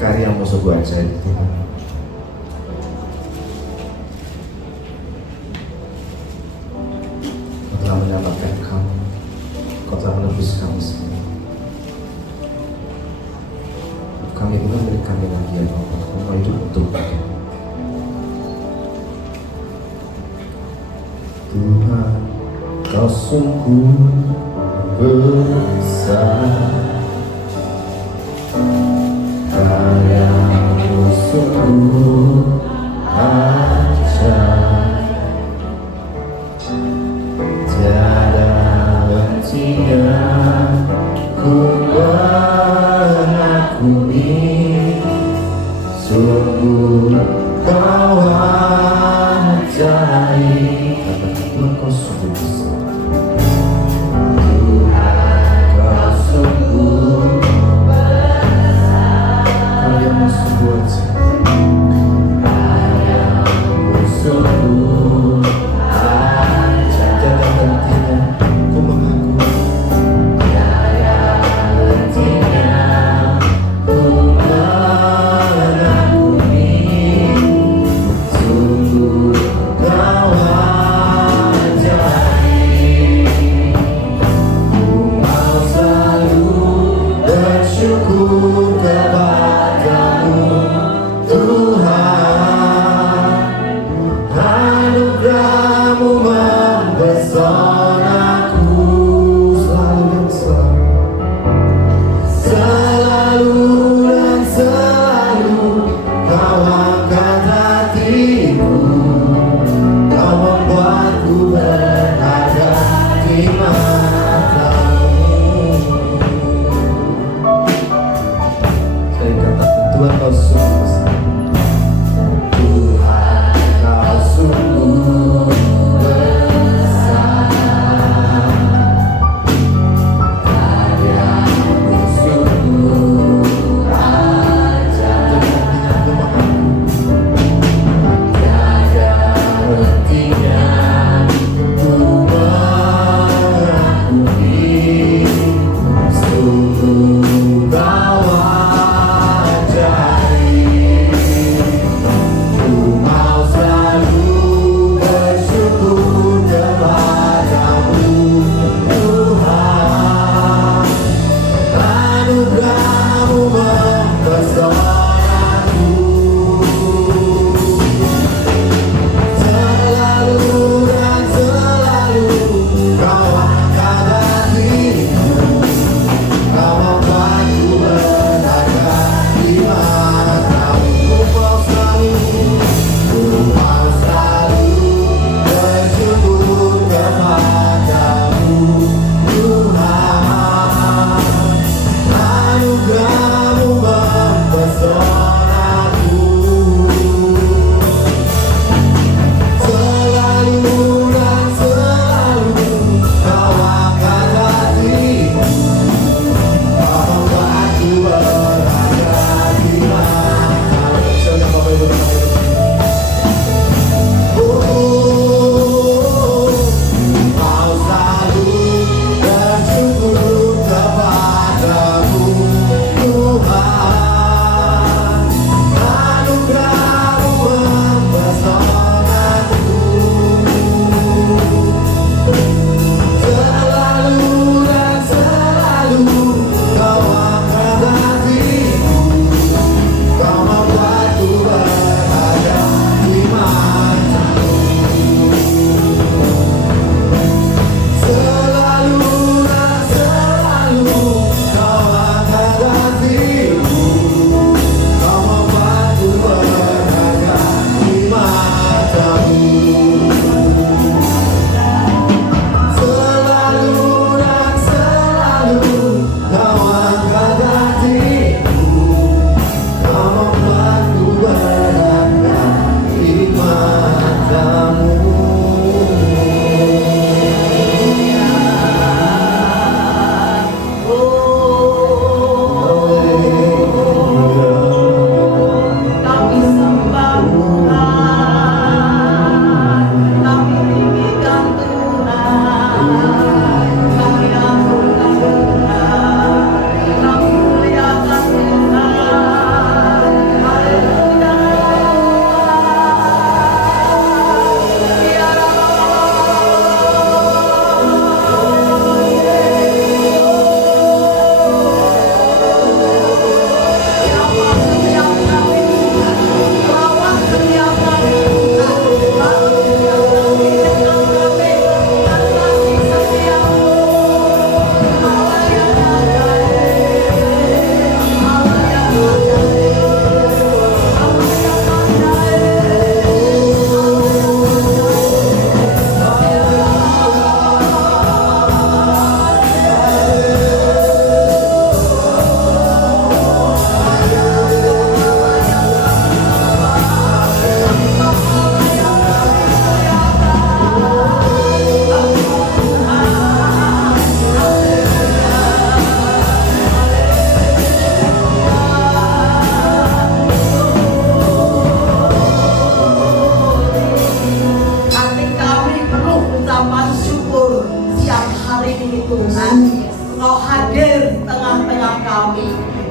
karyamu sebuah ajaib Tuhan. Kau telah menyelamatkan kami, Kau telah menebus kami semua. Kami bukan milik kami lagi ya Bapa, kami mau hidup untuk Kau. Tuhan, Kau sungguh besar, karyamu sungguh ajaib, tiada hentinya ku mengagumi, sungguh Kau ajaib. Tuhan, Kau sungguh besar. Tuhan, Kau sungguh besar, karyamu sungguh ajaib, karyamu sungguh ajaib, tiada hentinya ku mengagumi, tiada hentinya ku mengagumi, sungguh Kau ajaib. Ku mau selalu bersyukur kepadamu Tuhan, anugerah-Mu mempesonaku selalu dan selalu Kau angkat hatiku, Kau membuatku berharga di mata-Mu. Saya katakan Tuhan, Kau sungguh besar. Tuhan, Kau sungguh besar, karyamu sungguh ajaib, tiada hentinya ku mengagumi, sungguh Kau ajaib.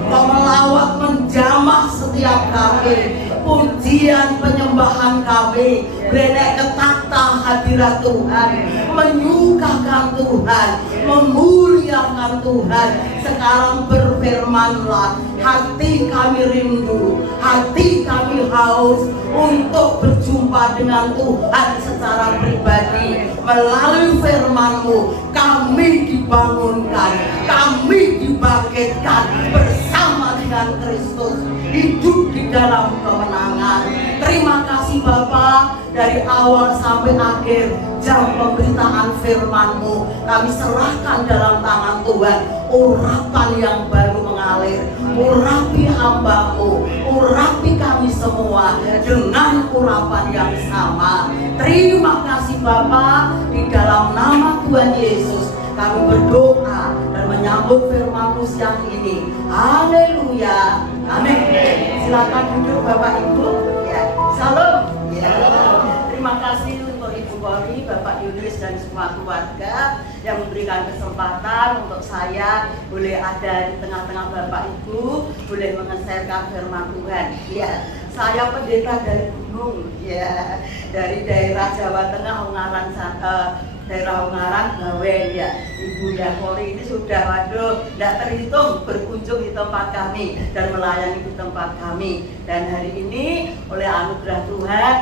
Engkau melawat menjamah setiap kami. Pujian penyembahan kami berenek ketata hadirat Tuhan, menyukakan Tuhan, memuliakan Tuhan. Sekarang berfirmanlah, hati kami rindu, hati kami haus untuk berjumpa dengan Tuhan secara pribadi. Melalui firman-Mu kami dibangunkan, kami dibangkitkan bersama dengan Kristus, hidup di dalam kemenangan. Terima kasih Bapa, dari awal sampai akhir jam pemberitaan firman-Mu kami serahkan dalam tangan Tuhan. Urapan yang baru mengalir, urapi hamba-Mu, urapi kami semua dengan urapan yang sama. Terima kasih Bapa, di dalam nama Tuhan Yesus kami berdoa dan menyambut firman-Mu siang ini. Haleluya, amin. Silakan duduk Bapak Ibu. Ya, salam. Ya. Terima kasih untuk Ibu Kori, Bapak Yulis dan semua keluarga yang memberikan kesempatan untuk saya boleh ada di tengah-tengah Bapak Ibu, boleh mengeserkan firman Tuhan. Ya, saya pendeta dari Gunung, ya, dari daerah Jawa Tengah, daerah Ungaran, Bawen, ya. Ibu Kori ini sudah, tidak terhitung berkunjung di tempat kami dan melayani di tempat kami. Dan hari ini oleh anugerah Tuhan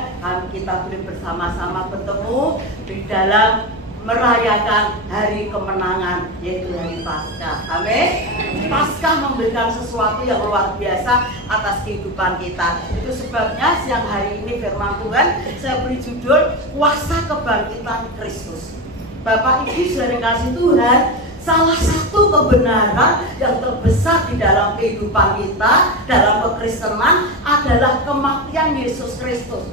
kita boleh bersama-sama bertemu di dalam merayakan hari kemenangan, yaitu hari Paskah. Amin. Paskah memberikan sesuatu yang luar biasa atas kehidupan kita. Itu sebabnya siang hari ini firman Tuhan saya beri judul Kuasa Kebangkitan Kristus. Bapak Ibu saudara kasih Tuhan, salah satu kebenaran yang terbesar di dalam kehidupan kita, dalam kekristenan adalah kematian Yesus Kristus.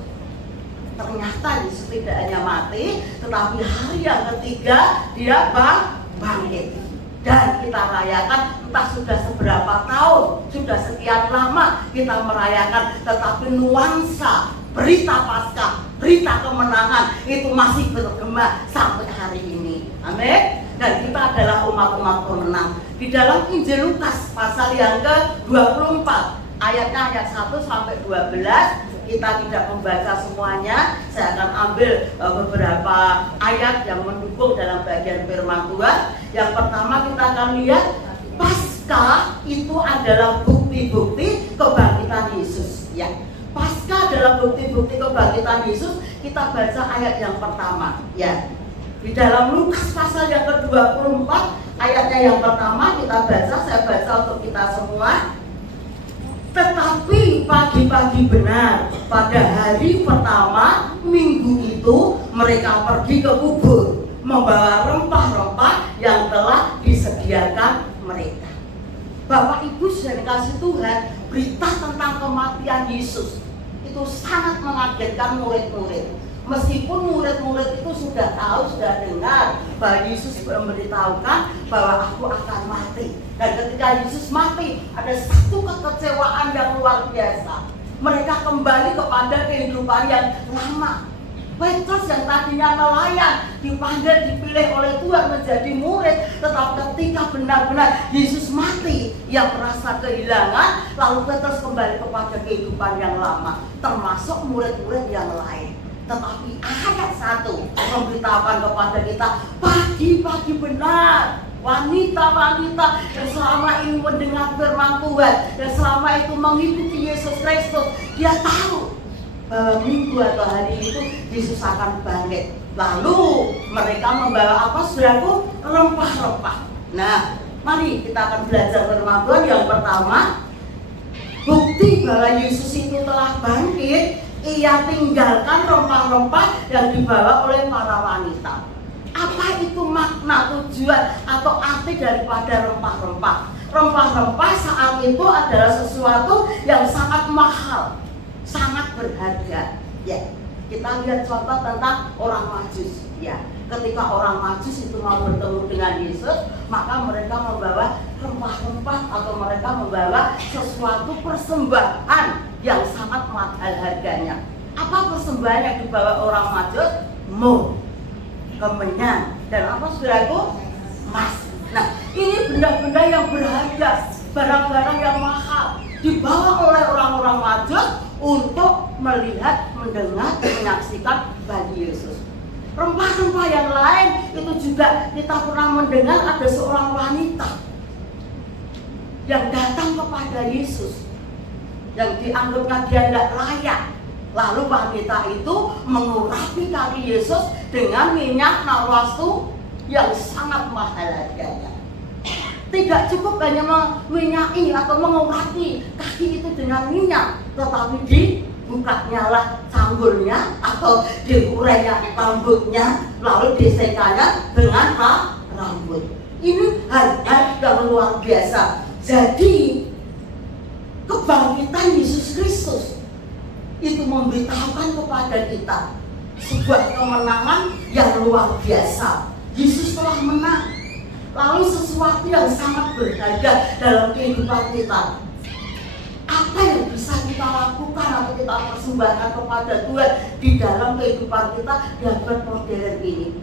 Ternyata Yesus tidak hanya mati, tetapi hari yang ketiga dia bangkit. Dan kita rayakan, entah sudah seberapa tahun, sudah sekian lama kita merayakan, tetapi nuansa berita Paskah, berita kemenangan itu masih bergema sampai hari ini. Amin. Dan kita adalah umat-umat pemenang. Di dalam Injil Lukas pasal yang ke-24, ayatnya ayat 1 sampai 12, kita tidak membaca semuanya. Saya akan ambil beberapa ayat yang mendukung dalam bagian firman Tuhan. Yang pertama kita akan lihat Paskah itu adalah bukti-bukti kebangkitan Yesus, ya. Paskah adalah bukti-bukti kebangkitan Yesus. Kita baca ayat yang pertama, ya. Di dalam Lukas pasal yang ke-24, ayatnya yang pertama kita baca, saya baca untuk kita semua. Tetapi pagi-pagi benar pada hari pertama minggu itu mereka pergi ke kubur membawa rempah-rempah yang telah disediakan mereka. Bapak Ibu saudara kasih Tuhan, berita tentang kematian Yesus itu sangat mengagetkan murid-murid. Meskipun murid-murid itu sudah tahu, sudah dengar bahwa Yesus memberitahukan bahwa aku akan mati. Dan ketika Yesus mati, ada satu kekecewaan yang luar biasa. Mereka kembali kepada kehidupan yang lama. Petrus yang tadinya nelayan dipanggil, dipilih oleh Tuhan menjadi murid, tetapi ketika benar-benar Yesus mati, ia merasa kehilangan. Lalu Petrus kembali kepada kehidupan yang lama, termasuk murid-murid yang lain. Tetapi ayat 1 memberitahukan kepada kita, pagi-pagi benar wanita-wanita yang selama ini mendengar firman Tuhan, yang selama itu mengikuti Yesus Kristus, dia tahu bahwa minggu atau hari itu Yesus akan bangkit. Lalu mereka membawa apa saudaraku? Rempah-rempah. Nah, mari kita akan belajar firman Tuhan. Yang pertama, bukti bahwa Yesus itu telah bangkit, ia tinggalkan rempah-rempah yang dibawa oleh para wanita. Apa itu makna, tujuan, atau arti daripada rempah-rempah? Rempah-rempah saat itu adalah sesuatu yang sangat mahal, sangat berharga. Ya, kita lihat contoh tentang orang Majus. Ya, ketika orang Majus itu mau bertemu dengan Yesus, maka mereka membawa rempah-rempah atau mereka membawa sesuatu persembahan yang sangat mahal harganya. Apa persembahan yang dibawa orang Majus? Mur, kemenyan, dan apa saudaraku? Emas. Nah, ini benda-benda yang berharga. barang-barang yang mahal dibawa oleh orang-orang Majus untuk melihat, mendengar, menyaksikan bayi Yesus. Rempah-rempah yang lain itu juga kita pernah mendengar ada seorang wanita yang datang kepada Yesus, yang dianggapnya dia tidak layak. Lalu wanita itu mengurapi kaki Yesus dengan minyak narwastu yang sangat mahal harganya. Tidak cukup hanya meminyaki atau mengurapi kaki itu dengan minyak, tetapi dibukanya lah sanggulnya atau diurainya rambutnya, lalu disekanya dengan rambut. Ini hal-hal yang luar biasa. Jadi kebangkitan Yesus Kristus itu memberitahukan kepada kita sebuah kemenangan yang luar biasa. Yesus telah menang. Lalu sesuatu yang sangat berharga dalam kehidupan kita, apa yang bisa kita lakukan atau kita persembahkan kepada Tuhan di dalam kehidupan kita di abad modern ini?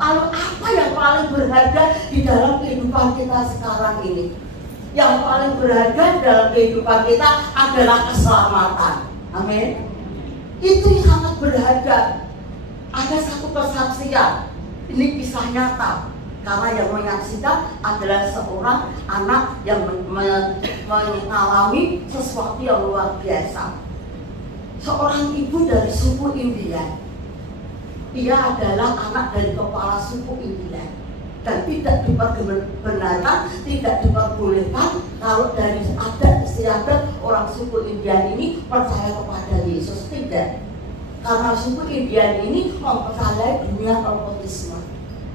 Lalu apa yang paling berharga di dalam kehidupan kita sekarang ini? Yang paling berharga dalam kehidupan kita adalah keselamatan. Amin. Itu sangat berharga. Ada satu kesaksian, ini kisah nyata, karena yang menyaksikan adalah seorang anak yang mengalami sesuatu yang luar biasa. Seorang ibu dari suku India. Ia adalah anak dari kepala suku India dan tidak diperbenarkan, tidak diperbolehkan kalau dari adat istiadat orang suku India ini percaya kepada Yesus. Tidak, karena suku India ini mempercayai dunia nepotisme.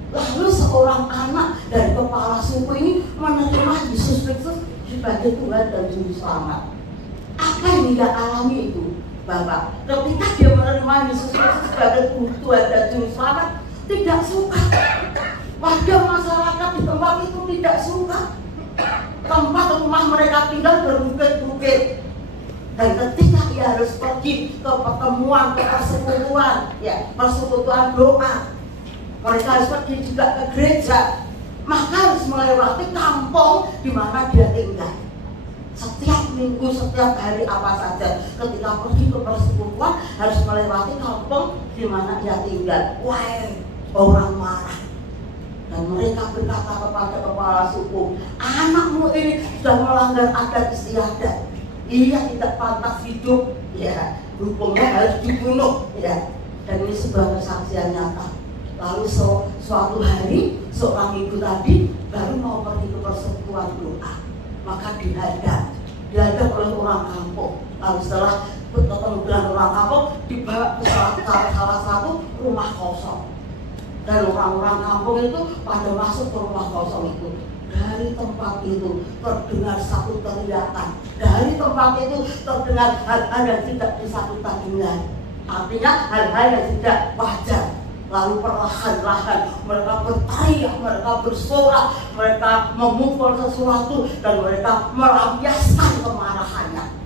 Lalu seorang anak dari kepala suku ini menerima Yesus Kristus sebagai Tuhan dan Juru Selamat. Apa yang dia alami itu, Bapak? Ketika dia menerima Yesus Kristus sebagai Tuhan dan Juru Selamat, tidak suka. Warga masyarakat di tempat itu tidak suka. Tempat rumah mereka tinggal berbukit-bukit. Dan ketika ia harus pergi ke pertemuan, ke persekutuan, ya, persekutuan doa, mereka harus pergi juga ke gereja, maka harus melewati kampung di mana dia tinggal. Setiap minggu, setiap hari apa saja, ketika pergi ke persekutuan harus melewati kampung di mana dia tinggal. Wah, orang marah. Dan mereka berkata kepada kepala suku, anakmu ini sudah melanggar adat istiadat. Ia tidak pantas hidup, ya, hukumnya harus dibunuh, ya. Dan ini sebuah kesaksian nyata. Lalu suatu hari seorang ibu tadi baru mau pergi ke persekutuan doa, maka dihadap oleh orang kampung. Lalu setelah ketemu dengan orang kampung, dibawa ke salah satu rumah kosong. Dan orang-orang kampung itu pada masuk ke rumah kosong itu. Dari tempat itu terdengar satu teriakan. Dari tempat itu terdengar hal-hal yang tidak bisa kita dengar. Artinya hal-hal yang tidak wajar. Lalu perlahan-lahan mereka berteriak, mereka bersorak, mereka memukul sesuatu, dan mereka melampiaskan kemarahannya.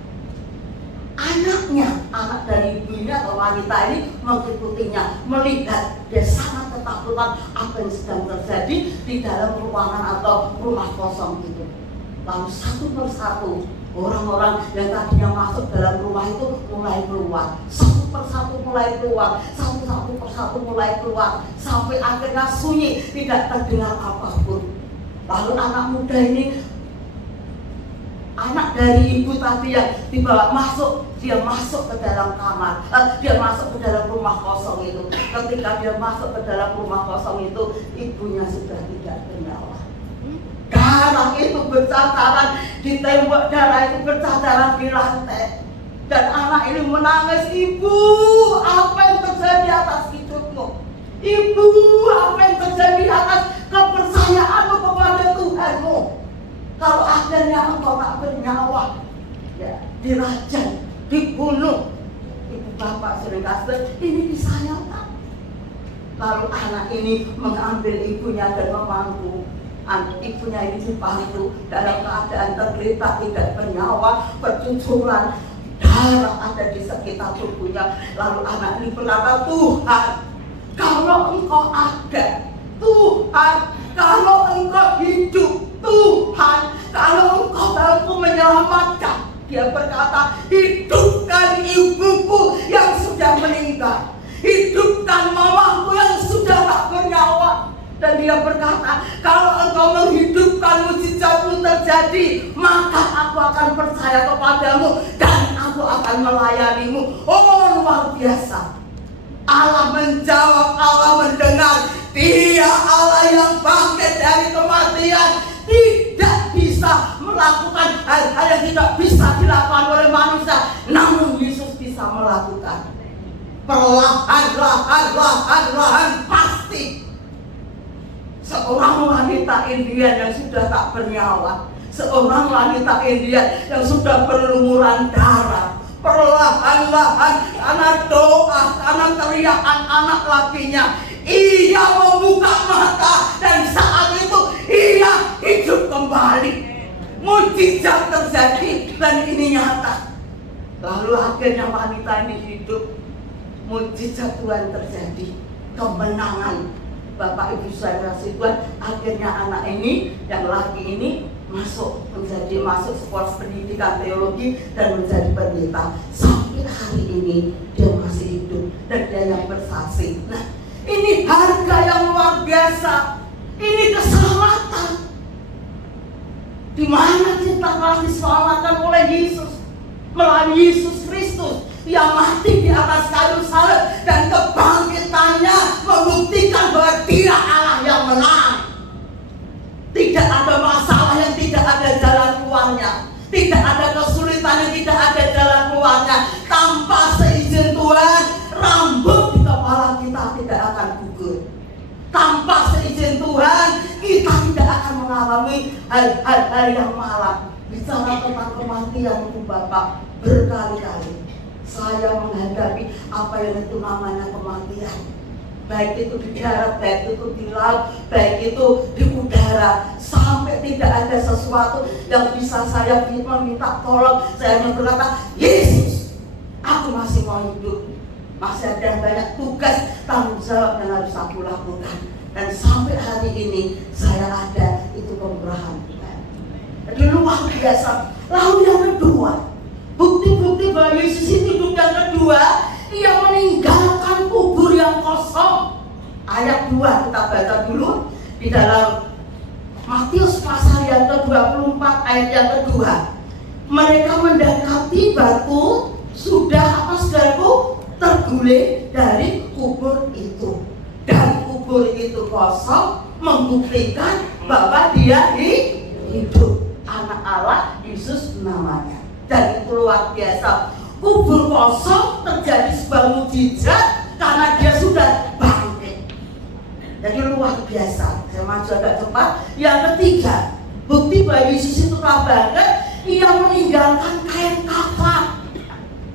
Anaknya, anak dari ibu ini atau wanita ini mengikutinya, melihat dia sangat ketakutan apa yang sedang terjadi di dalam ruangan atau rumah kosong itu. Lalu satu persatu orang-orang yang tadinya masuk dalam rumah itu mulai keluar. Satu persatu mulai keluar, satu persatu mulai keluar, sampai akhirnya sunyi, tidak terdengar apapun. Lalu anak muda ini, anak dari ibu tadi yang dibawa masuk, dia masuk ke dalam kamar, dia masuk ke dalam rumah kosong itu. Ketika dia masuk ke dalam rumah kosong itu, ibunya sudah tidak bernyawa. Darah itu berceceran di tembok, darah itu berceceran di lantai. Dan anak ini menangis, ibu, apa yang terjadi atas hidupmu? Ibu, apa yang terjadi atas kepercayaanmu kepada Tuhanmu? Kalau akhirnya engkau tak bernyawa, ya, dirajam, dibunuh. Ibu bapak sering kasih, ini kisah nyata. Lalu anak ini mengambil ibunya dan memangku. Ibunya ini dipantu dalam keadaan tergeletak, tidak bernyawa, bercucuran, darah ada di sekitar tubuhnya. Lalu anak ini berkata, Tuhan, kalau engkau ada, Tuhan, kalau engkau hidup, Tuhan, kalau engkau mampu menyelamatkan. Dia berkata, hidupkan ibuku yang sudah meninggal, hidupkan mamaku yang sudah tak bernyawa. Dan dia berkata, kalau engkau menghidupkan mujizatmu terjadi, maka aku akan percaya kepadamu dan aku akan melayanimu. Oh, luar biasa. Allah menjawab, Allah mendengar. Dia Allah yang bangkit dari kematian, tidak bisa melakukan hal-hal yang tidak bisa dilakukan oleh manusia, namun Yesus bisa melakukan. Perlahan pasti seorang wanita Indian yang sudah tak bernyawa, seorang wanita Indian yang sudah berlumuran darah, perlahan-lahan karena doa, karena teriakan anak lakinya, ia membuka mata dan saat itu ia hidup kembali. Mujizat terjadi dan ini nyata. Lalu akhirnya wanita ini hidup. Mujizat Tuhan terjadi, kemenangan. Bapak Ibu saudara Tuhan, akhirnya anak ini, yang laki ini masuk sekolah pendidikan teologi dan menjadi pendeta. Sampai hari ini dia masih hidup dan dia yang bersaksi. Nah, ini harga yang luar biasa. Ini keselamatan. Di mana kita telah diselamatkan oleh Yesus melalui Yesus Kristus yang mati di atas kayu salib dan kebangkitannya membuktikan bahwa Dia Allah yang menang. Tidak ada masalah yang tidak ada jalan keluarnya, tidak ada kesulitan yang tidak ada jalan keluarnya. Tanpa seizin Tuhan, rambut di kepala kita tidak akan gugur. Tanpa seizin Tuhan, kita tidak akan mengalami hal-hal yang malang. Bicara tentang kematian itu Bapak, berkali-kali saya menghadapi apa yang itu namanya kematian. Baik itu di darat, baik itu di laut, baik itu di udara. Sampai tidak ada sesuatu yang bisa saya meminta tolong. Saya hanya berkata, Yesus, aku masih mau hidup. Masih ada banyak tugas, tanggung jawab yang harus aku lakukan. Dan sampai hari ini saya ada, itu kemurahan Tuhan. Jadi luar biasa. Lalu yang kedua, bukti-bukti bahwa Yesus itu hidup yang kedua, ia meninggalkan kubur yang kosong. Ayat 2 kita baca dulu di dalam Matius pasal yang ke-24 ayat yang kedua. Mereka mendekati batu sudah saudaraku terguling dari kubur itu, dan kubur itu kosong, membuktikan bahwa dia hidup. Anak Allah, Yesus namanya. Dan itu luar biasa. Kubur kosong terjadi sebuah mujizat karena dia sudah bangkit. Jadi luar biasa. Saya maju agak cepat. Yang ketiga, bukti bahwa Yesus itu telah bangkit, ia meninggalkan kain kafan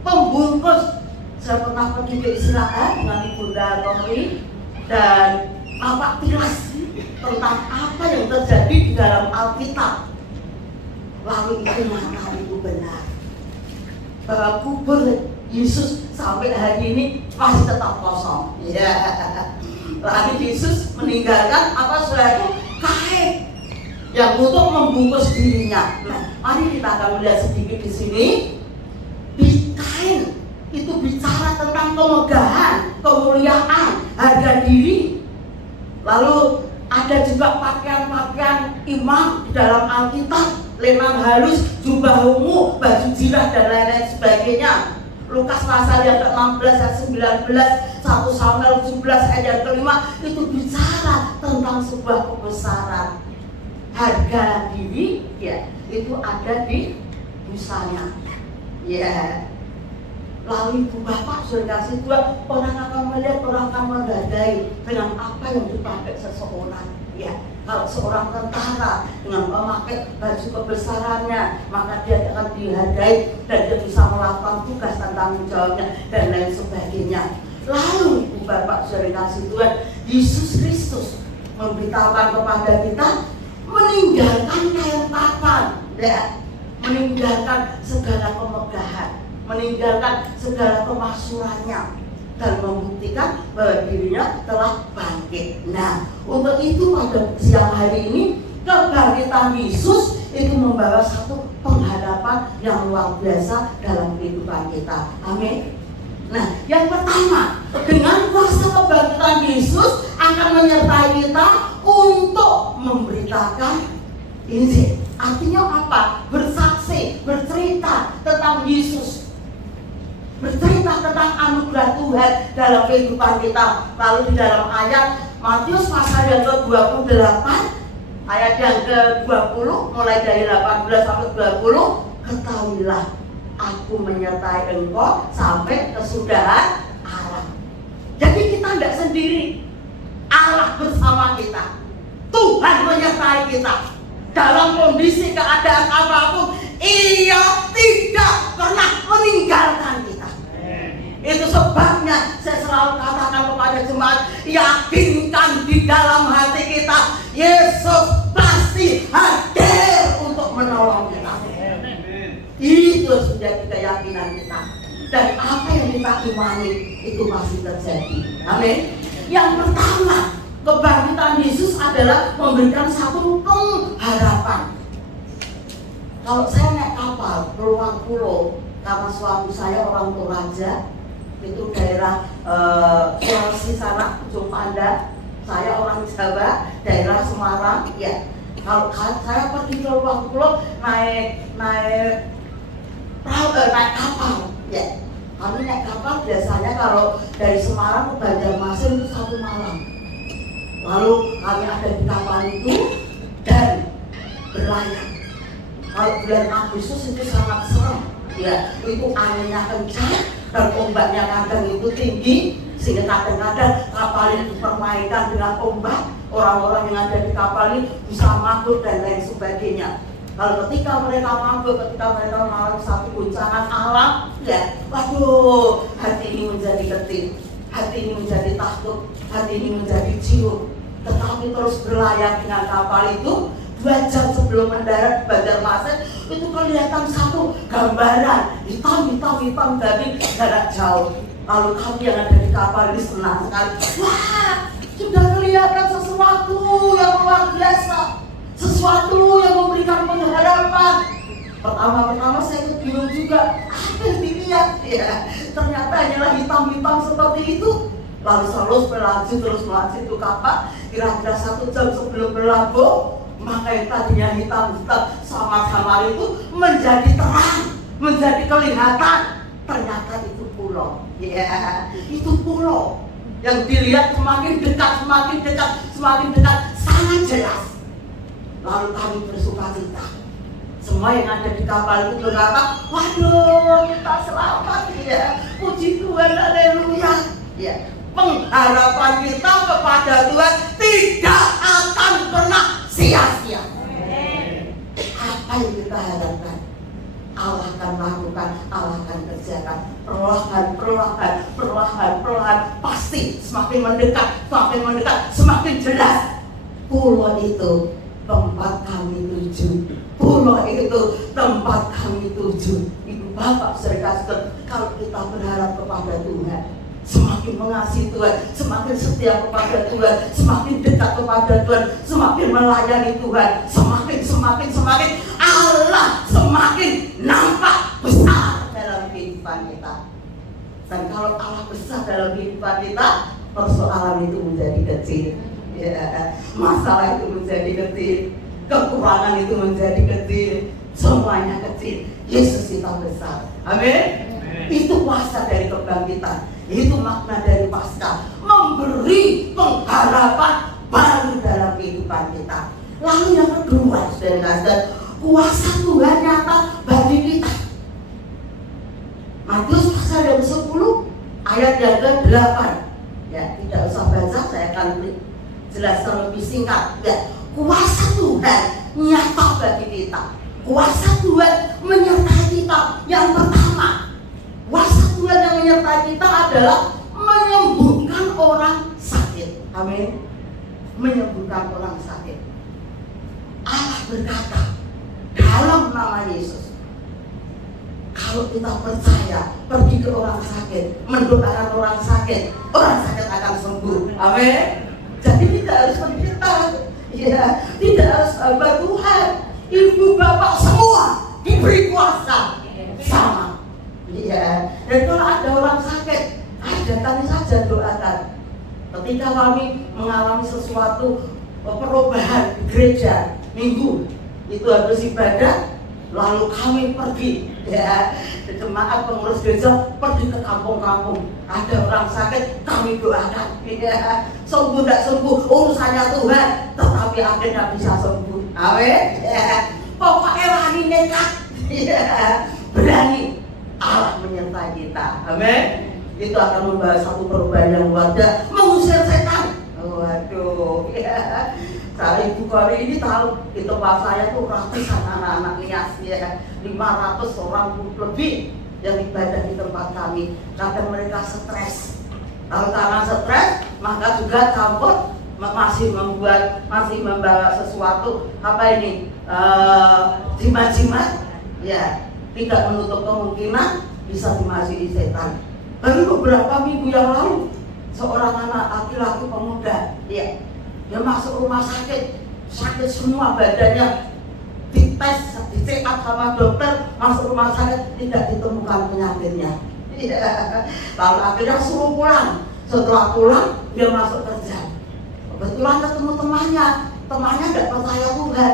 pembungkus. Saya pernah pergi ke Israel dengan Ibunda Tomri dan Bapak tilas tentang apa yang terjadi di dalam Alkitab. Lalu itu maka itu benar bahwa kubur Yesus sampai hari ini masih tetap kosong. Ya. Lalu Yesus meninggalkan apa saudara, kain yang untuk membungkus dirinya. Nah, mari kita akan melihat sedikit di sini. Di kain itu bicara tentang kemegahan, kemuliaan, harga diri. Lalu ada juga pakaian-pakaian imam di dalam Alkitab, lenan halus, jubah ungu, baju zirah dan lain-lain sebagainya. Lukas pasal yang ke-16 ayat 19, 1 Samuel 17 ayat kelima itu bicara tentang sebuah kebesaran. Harga diri ya itu ada di busanya. Ya. Lalu ibu bapak sudah kasih Tuhan, orang akan melihat, orang akan menghargai dengan apa yang dipakai seseorang. Ya, kalau seorang tentara dengan memakai baju kebesarannya, maka dia akan dihargai dan dia bisa melakukan tugas dan tanggung jawabnya dan lain sebagainya. Lalu ibu bapak sudah kasih Tuhan, Yesus Kristus memberitahukan kepada kita meninggalkan kain kafan, ya, meninggalkan segala kemegahan, meninggalkan segala kemaksurannya dan membuktikan bahwa dirinya telah bangkit. Nah, untuk itu pada siang hari ini Kebangkitan Yesus itu membawa satu pengharapan yang luar biasa dalam kehidupan kita. Amin. Nah, yang pertama, dengan kuasa kebangkitan Yesus akan menyertai kita untuk memberitakan Injil. Artinya apa? Bersaksi, bercerita tentang Yesus, bercerita tentang anugerah Tuhan dalam kehidupan kita. Lalu di dalam ayat Matius pasal yang ke-28, ayat yang ke-20, mulai dari 18 sampai 20, ketahuilah aku menyertai engkau sampai kesudahan alam. Jadi kita tidak sendiri, Allah bersama kita. Tuhan menyertai kita dalam kondisi keadaan apapun. Ia tidak pernah meninggalkan kita. Itu sebabnya saya selalu katakan kepada jemaat, yakinkan di dalam hati kita, Yesus pasti hadir untuk menolong kita. Itu menjadi keyakinan kita. Dan apa yang kita imani itu masih terjadi. Amin. Yang pertama, kebangkitan Yesus adalah memberikan satu pengharapan. Kalau saya naik kapal keluar pulau, karena suami saya orang Toraja, itu daerah Sulawesi sana, ujung Panda. Saya orang Jawa, daerah Semarang. Ya, kalau saya pergi ke luar pulau naik kapal. Ya, kami naik kapal biasanya kalau dari Semarang ke Banjarmasin itu 1 malam. Lalu kami ada di kapal itu dan berlayar. Kalau bulan Agustus itu sangat serem. Ya, itu anginnya kencang dan ombaknya kadang itu tinggi, sehingga kadang-kadang kapal ini dipermainkan dengan ombak. Orang-orang yang ada di kapal ini bisa mabuk dan lain sebagainya. Kalau ketika mereka mabuk, ketika mereka mengalami satu guncangan alam, ya, waduh, hati ini menjadi getih, hati ini menjadi takut, hati ini menjadi ciut. Tetapi terus berlayar dengan kapal itu, 2 jam sebelum mendarat di Banjarmasin, itu kelihatan satu gambaran hitam dari jarak jauh. Lalu kami yang ada di kapal ini senang sekali. Wah, sudah kelihatan sesuatu yang luar biasa, sesuatu yang memberikan pengharapan. Pertama-tama saya itu bingung juga, apa yang dilihat? Ya, ternyata hanyalah hitam-hitam seperti itu. Lalu terus melaju itu kapal. Kira-kira 1 jam sebelum berlabuh, maka yang tadinya hitam-hitam samar-samar itu menjadi terang, menjadi kelihatan. Ternyata itu pulau. Ya, itu pulau yang dilihat semakin dekat, sangat jelas. Lalu kami bersuka cita. Semua yang ada di kapal itu berkata, waduh, kita selamat ya, puji Tuhan, haleluya. Ya, pengharapan kita kepada Tuhan tidak akan pernah sia-sia. Apa yang kita harapkan, Allah akan lakukan, Allah akan kerjakan. Perlahan, pasti semakin mendekat, semakin jelas. Pulau itu tempat kami tuju. Pulau itu tempat kami tuju. Ibu bapak saudara, kalau kita berharap kepada Tuhan, semakin mengasihi Tuhan, semakin setia kepada Tuhan, semakin dekat kepada Tuhan, semakin melayani Tuhan, semakin Allah semakin nampak besar dalam kehidupan kita. Dan kalau Allah besar dalam kehidupan kita, persoalan itu menjadi kecil. Ya, masalah itu menjadi kecil, kekurangan itu menjadi kecil, semuanya kecil. Yesus kita besar. Amin. Itu kuasa dari kebangkitan. Itu makna dari Paskah, memberi pengharapan baru dalam kehidupan kita. Lalu yang kedua, saudara, kuasa Tuhan nyata bagi kita. Matius pasal yang 10 ayat yang ke-8. Ya, tidak usah baca, saya akan jelaskan lebih singkat. Ya, kuasa Tuhan nyata bagi kita. Kuasa Tuhan menyertai kita. Yang pertama, kuasa Tuhan yang menyertai kita adalah menyembuhkan orang sakit. Amin. Menyembuhkan orang sakit. Allah berkata dalam nama Yesus, kalau kita percaya, pergi ke orang sakit, mendoakan orang sakit akan sembuh. Amin. Jadi tidak harus pergi kita, Ya, tidak harus hamba Tuhan. Ibu bapak semua diberi kuasa sama. Ya, dan kalau ada orang sakit, datang saja doakan. Ketika kami mengalami sesuatu perubahan di gereja minggu itu habis ibadah, lalu kami pergi ya, jemaat pengurus gereja pergi ke kampung-kampung. Ada orang sakit, kami doakan ya. Sembuh tidak sembuh urusannya Tuhan, tetapi akhirnya bisa sembuh. Amin ya. Pokoknya wani nekat ya. Berani, Allah menyertai kita. Amin. Itu akan membawa satu perubahan yang luar biasa, mengusir setan. Waduh ya. Saya ibu kali ini tahu di tempat saya tuh ratusan anak-anak nias ya, 500 orang lebih yang ibadah di tempat kami. Kadang mereka stres. Kalau karena stres, maka juga campur masih membawa sesuatu apa ini jimat-jimat ya, tidak menutup kemungkinan bisa dimasuki setan. Baru beberapa minggu yang lalu seorang anak laki-laki pemuda ya, dia masuk rumah sakit semua badannya, dites, dicek sama dokter, masuk rumah sakit tidak ditemukan penyakitnya. Lalu akhirnya suruh pulang. Setelah pulang dia masuk kerja. Kebetulan ketemu temannya tidak percaya Tuhan.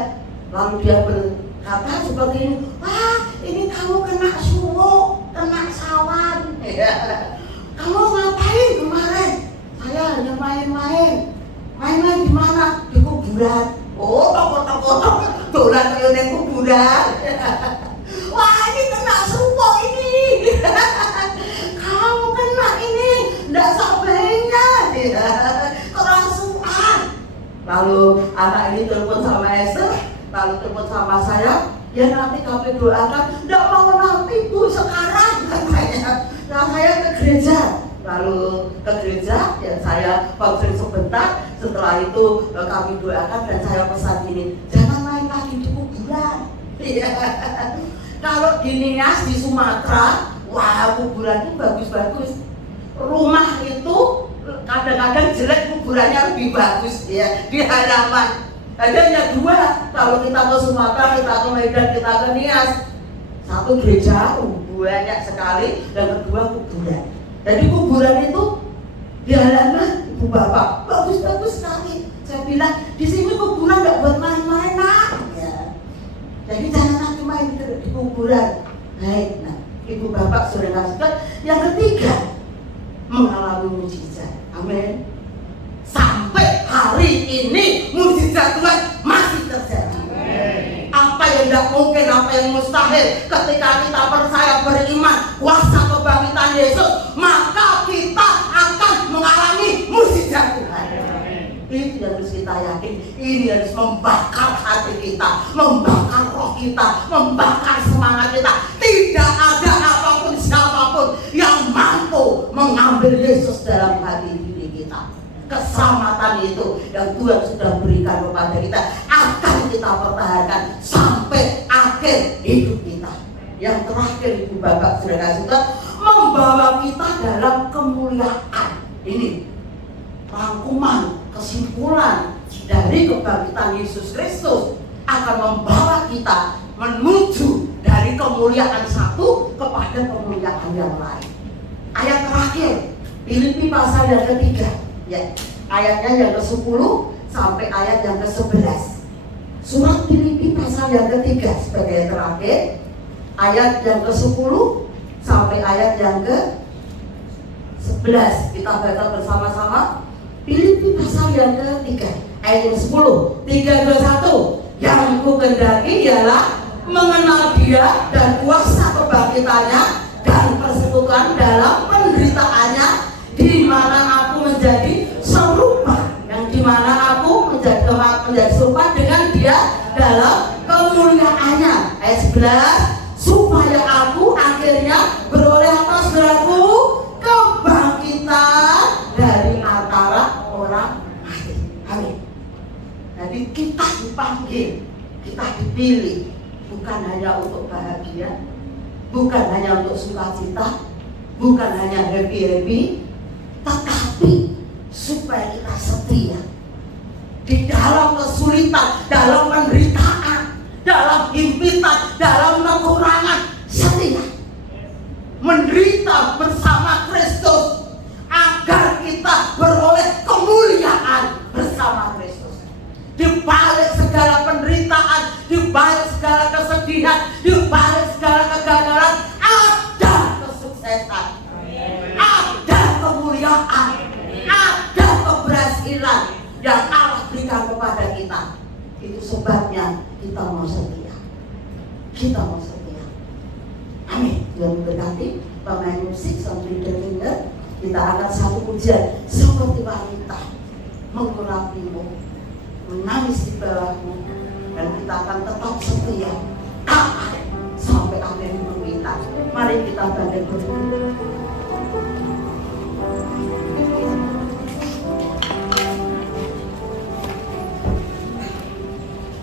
Lalu dia berkata seperti ini, wah ini kamu kena suruh, kena sawan. Kamu ngapain kemarin? Saya hanya main-main. Main-main di mana? Di kuburan. Oh, toko-toko dolan kayak neng kuburan. Wah, ini kena serupa ini. Kamu kena ini, ndak sabarnya. Kerasukan. Lalu anak ini telepon sama Esther, lalu telepon sama saya. Ya nanti kami doakan, ndak mau nanti Bu sekarang katanya. Nah saya ke gereja. Lalu ke gereja, ya saya konseling sebentar. Setelah itu kami doakan dan saya pesan ini, jangan main lagi di kuburan. Kalau di Nias, di Sumatera, wah kuburan itu bagus-bagus. Rumah itu kadang-kadang jelek, kuburannya lebih bagus ya di hadapan. Adanya dua, kalau kita ke Sumatera, kita ke Medan, kita ke Nias. Satu gereja banyak sekali, dan kedua kuburan. Jadi kuburan itu di halaman ibu bapak bagus-bagus sekali. Saya bilang di sini kuburan nggak buat main-main nak. Ya. Jadi jangan nanti main di kuburan. Baik, nah ibu bapak sudah ngasih. Yang ketiga mengalami mujizat. Amin. Sampai hari ini mujizat Tuhan masih terjadi. Apa yang tidak mungkin, apa yang mustahil, ketika kita percaya beriman kuasa kebangkitan Yesus, maka kita akan mengalami mujizat Tuhan. Itu yang harus kita yakin. Ini harus membakar hati kita, membakar roh kita, membakar semangat kita. Tidak ada apapun siapapun yang mampu mengambil Yesus dalam hati diri kita. Keselamatan itu yang Tuhan sudah berikan kepada kita akan kita pertahankan sampai akhir hidup kita. Yang terakhir ibu bapak saudara-saudara, membawa kita dalam kemuliaan. Ini rangkuman kesimpulan dari kebangkitan Yesus Kristus akan membawa kita menuju dari kemuliaan satu kepada kemuliaan yang lain. Ayat terakhir Filipi pasal yang ketiga. Ya, ayatnya yang ke-10 sampai ayat yang ke-11. Surat Filipi pasal yang ketiga sebagai terakhir, ayat yang ke-10 sampai ayat yang ke-11. Kita baca bersama-sama. Filipi pasal yang ketiga, ayat yang 10. 3, 2, 1. Yang ku kehendaki ialah mengenal Dia dan kuasa kebangkitannya dan persekutuan dalam penderitaannya, di mana aku menjadi serupa, yang di mana aku menjadi serupa dengan Dia dalam kemuliaannya. Ayat 11, supaya aku akhirnya beroleh apa saudaraku? Kebangkitan dari antara orang mati. Amin. Jadi kita dipanggil, kita dipilih, bukan hanya untuk bahagia, bukan hanya untuk sukacita, bukan hanya happy-happy, tetapi supaya kita setia. di dalam kesulitan, dalam penderitaan, dalam himpitan, dalam kekurangan, setia menderita bersama Kristus agar kita beroleh kemuliaan bersama Kristus. Di balik segala penderitaan, di balik segala kesedihan, di balik segala kegagalan, ada kesuksesan, ada kemuliaan, ada keberhasilan yang Allah berikan kepada kita. Itu sebabnya kita mau setia. Kita mau setia. Amin. Tuhan berkati. Pemain musik sambil dengar, kita akan satu pujian seperti wanita mengurapimu, menangis di bawahmu, dan kita akan tetap setia taat sampai akhir hidup kita. Mari kita bangkit berdiri.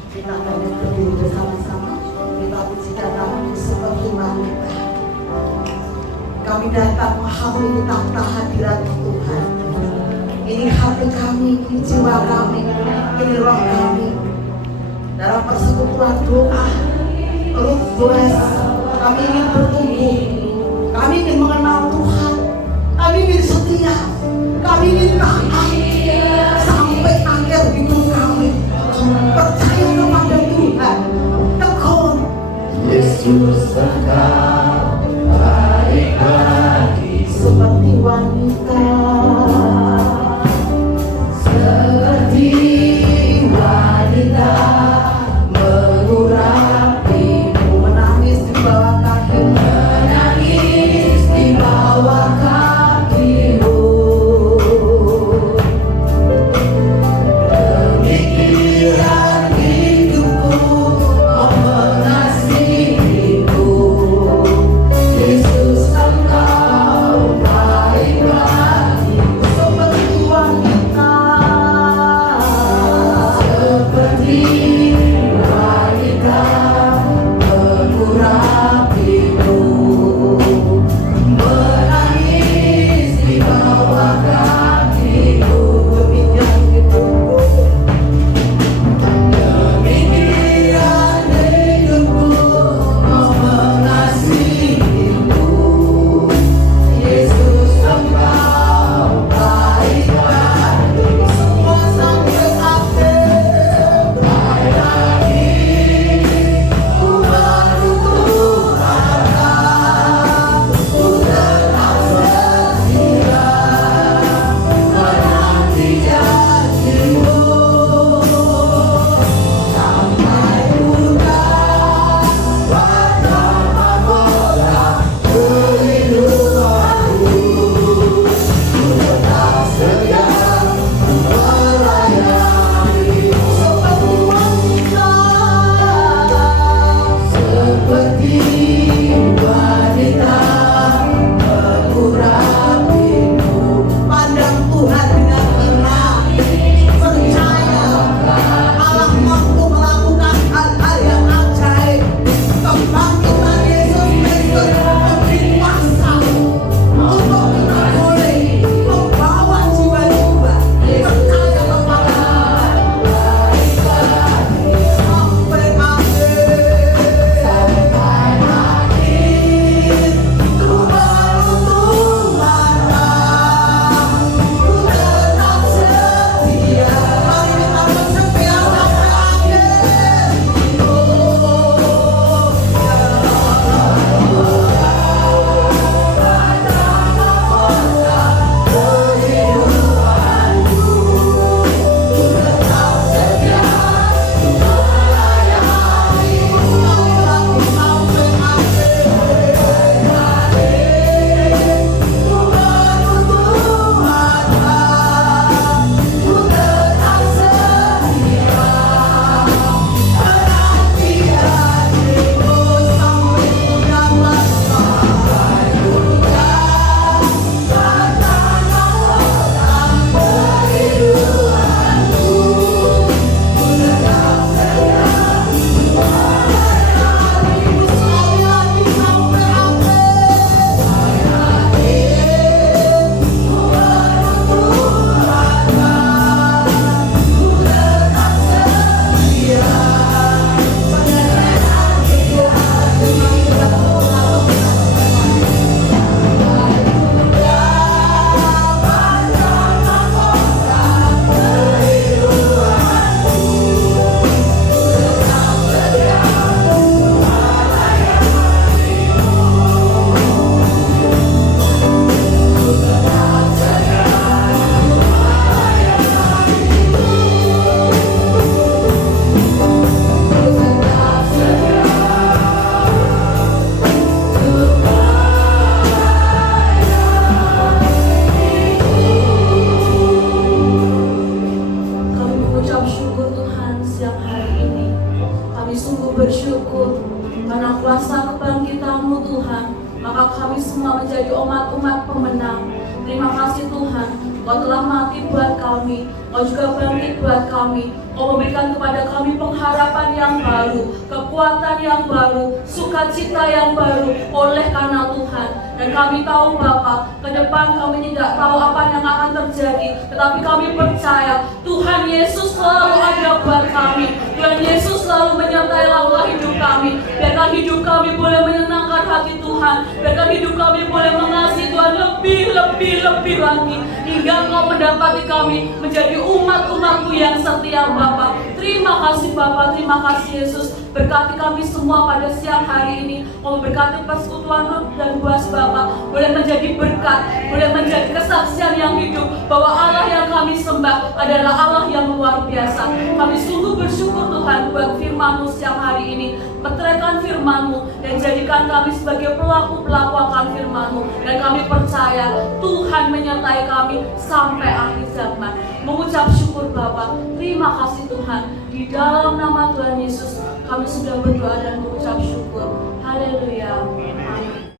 Kita bangkit berdiri bersama-sama. Kita pujikan kami seperti wanita. Kami datang menghampiri tahta hadirat Tuhan. Ini hati kami, ini jiwa kami, ini roh kami. Dalam persekutuan doa, root bless, kami ingin bertumbuh, kami ingin mengenal Tuhan, kami ingin setia, kami ingin taat sampai akhir hidup kami. Percaya kepada Tuhan, tekun. Yesus engkau baik lagi Seperti wanita, seperti wanita mengurapimu, menangis di bawah kaki. semua menjadi umat-umat pemenang. Terima kasih Tuhan, Kau telah mati buat kami, Kau juga bangkit buat kami. Kau memberikan kepada kami pengharapan yang baru, kekuatan yang baru, sukacita yang baru oleh karena Tuhan. Dan kami tahu Bapa, ke depan kami tidak tahu apa yang akan terjadi, tetapi kami percaya Tuhan Yesus selalu ada buat kami. Tuhan Yesus selalu menyertai langkah hidup kami. Biarkan hidup kami boleh menyenangkan hati Tuhan. Biarkan hidup kami boleh mengasihi Tuhan lebih lagi, hingga Kau mendapati kami menjadi umat-umat-Mu yang setia Bapa. Terima kasih Bapa, terima kasih Yesus. Berkati kami semua pada siang hari ini. Kau berkati persekutuan Ruth dan Boaz Bapa, boleh menjadi berkat, boleh menjadi kesaksian yang hidup bahwa Allah yang kami sembah adalah Allah yang luar biasa. Kami sungguh bersyukur Tuhan buat firman-Mu siang hari ini. Meteraikan firman-Mu dan jadikan kami sebagai pelaku-pelaku akan firman-Mu. Dan kami percaya Tuhan menyertai kami sampai akhir zaman. Mengucap syukur Bapa, terima kasih Tuhan. Di dalam nama Tuhan Yesus kami sudah berdoa dan mengucap syukur. Haleluya.